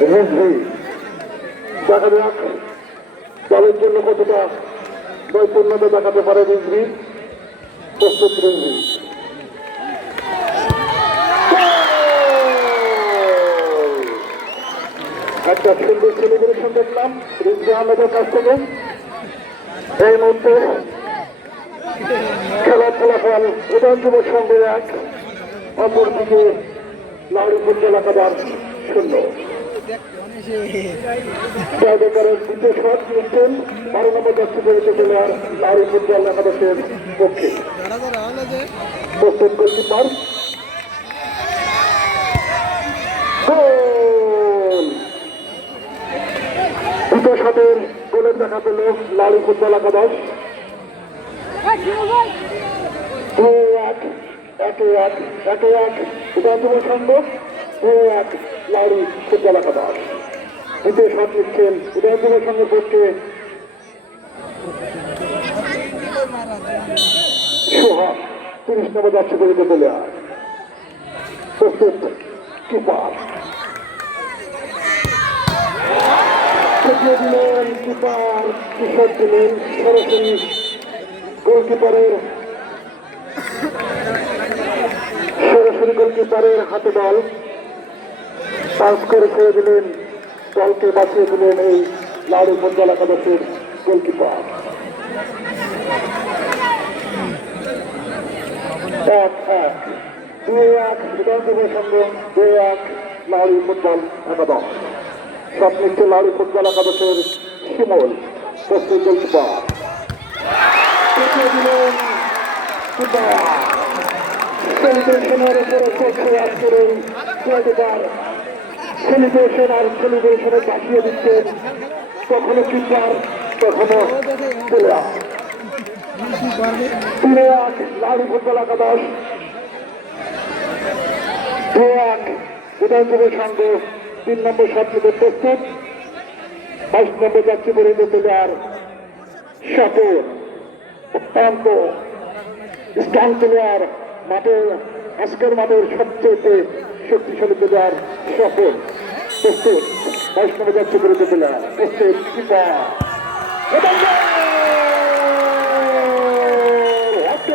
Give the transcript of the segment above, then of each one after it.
রিজভি দেখা যাক দলের জন্য কতটা নৈপুণ্যতা দেখাতে পারে রিজভি। প্রস্তুত রিজভি, একটা সুন্দর সেলিব্রেশন দেখলাম রিজভি আহমেদের কাছ থেকে। এই মুহূর্তে খেলার ফলাফল উদয়ন যুব সংঘের 1, অপরদিকে লাউড়ি ফুটবল একাদশ 0। টাইব্রেকারের দ্বিতীয় শট নিচ্ছেন 12 নম্বর যাত্রী পরিচিত প্লেয়ার লাউড়ি ফুটবল একাদশের পক্ষে। প্রস্তুত গোলকিপার, গোল। দ্বিতীয় শটের গোলের দেখা পেল লাউড়ি ফুটবল একাদশ। 1-1 উদয়ন যুব সংঘ, 2-1 লাউড়ি ফুটবল একাদশ। দ্বিতীয় শট নিচ্ছেন উদয়ন যুব সংঘের পক্ষে সোহাগ, 30 নম্বর যাচ্ছে পরিচিত প্লেয়ার। প্রস্তুত কিপার, ঠেকিয়ে দিলেন কিপার, কিশোর দিলেন সরাসরি গোলকিপারের হাতে বল পাস করে ছেড়ে দিলেন। দলকে বাঁচিয়ে দিলেন এই লাউড়ি ফুটবল একাদশের গোলকিপার। 1-1 2-1 উদয়ন যুব সংঘ, 2-1 লাউড়ি ফুটবল একাদশ। শট নিচ্ছে লাউড়ি ফুটবল একাদশের শিমুল। প্রস্তুত গোলকিপার, দিলেন কিপার। সেলিব্রেশনের উপরে চলছে আজকের এই গোলকিপার। সেলিব্রেশনে বাঁচিয়ে দিচ্ছেন কখনো কিপার, কখনো প্লেয়ার। 3-1 লাউড়ি ফুটবল একাদশ, 2-1 উদয়ন যুব সংঘ। 3 নম্বর শট নিতে প্রস্তুত 22 নম্বর যাত্রী পরিচিত প্লেয়ার স্বপন। অত্যন্ত স্ট্রং প্লেয়ার, আজকের মাঠের সবচেয়ে শক্তিশালী প্লেয়ার স্বপন। প্রস্তুত 22 নম্বর যাত্রী পরিচিত প্লেয়ার। প্রস্তুত কিপার,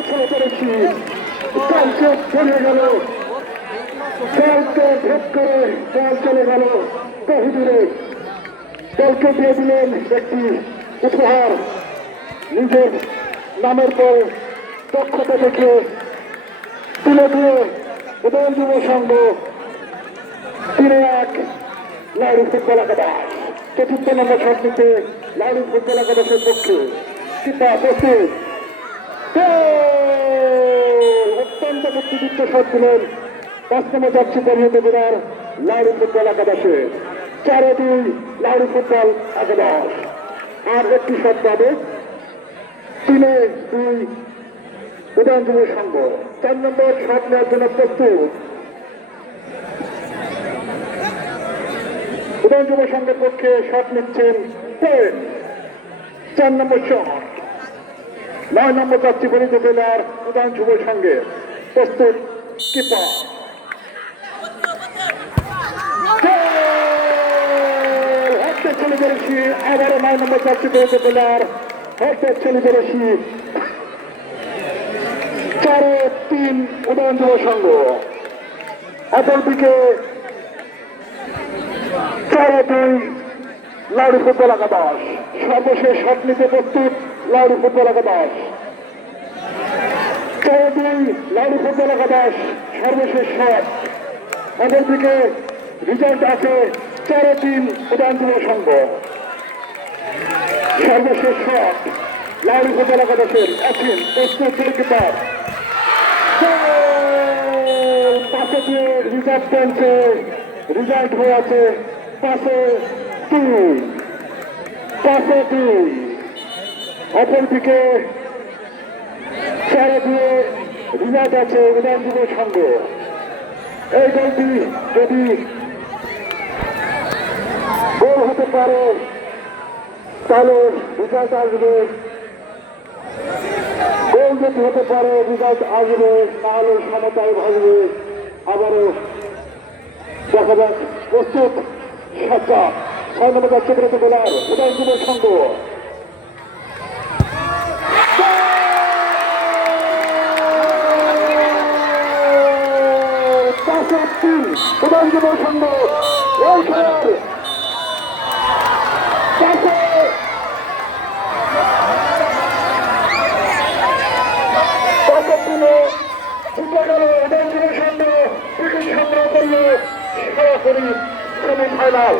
ছেড়ে পেরেছি, দলকে চলে গেল, দলকে ভেদ করে দল চলে গেল তহিদুরে। দলকে দিয়ে দিলেন একটি উপহার, নিজের নামের পর দক্ষতা দেখে তুলে দিয়ে উদয়ন যুব সংঘ 3-1 লাউড়ি ফুটবল একাদশ। 4 নম্বর শট নিতে লাউড়ি ফুটবল একাদশের পক্ষে কিপার। প্রস্তুত, অত্যন্ত বুদ্ধিযুক্ত শট দিলেন 5 নম্বর যাত্রী পরিচিত প্লেয়ার লাউড়ি ফুটবল একাদশে। 4-2 লাউড়ি ফুটবল একাদশ। আর একটি শট পাবে, 3-2 উদয়ন যুব সংঘ। 4 নম্বর শট নেওয়ার জন্য প্রস্তুত উদয়ন যুব সংঘের পক্ষে। শট নিচ্ছেন 4 নম্বর শট, 9 নম্বর যাত্রী পরিচিত প্লেয়ার উদয়ন যুব সংঘের। প্রস্তুত কিপার, হাতে চলে বেড়েছি। আবারও 9 নম্বর যাত্রী পরিচিত প্লেয়ার হাতে চলে বেড়েছি। 4-3 উদয়ন যুব সংঘ। অপরদিকে 4-2 লাউড়ি ফুটবল একাদশ। সর্বশেষ শট নিতে প্রস্তুত লাউড়ি ফুটবল একাদশ। 4-2 লাউড়ি ফুটবল একাদশ সর্বশেষ শট। অপরদিকে রেজাল্ট আছে 4-3 উদয়ন যুব সংঘ। সর্বশেষ শট লাউড়ি ফুটবল একাদশের। প্রস্তুত গোলকিপার, পাশে দিয়ে রিজার্ভ টেনছে, রেজাল্ট হয়ে আছে 5-2। অপরদিকে 4-2 রেজাল্ট আছে উদয়ন যুব সংঘ। এই দলটি যদি গোল হতে পারে তাহলে রেজাল্ট আসবে, গোল যদি হতে পারে রেজাল্ট আসবে, তাহলে সমতায় ভাসবে। আবারও দেখা যাক। প্রস্তুত সাতটা 6 নম্বর যাচ্ছে বিরত বোলার উদয় যুব সংঘ উদয় যুব সংঘ এই খেলার জিতে গেল উদয় যুব সংঘ ক্রিকেট সংগ্রহ করল সরাসরি সেমিফাইনাল।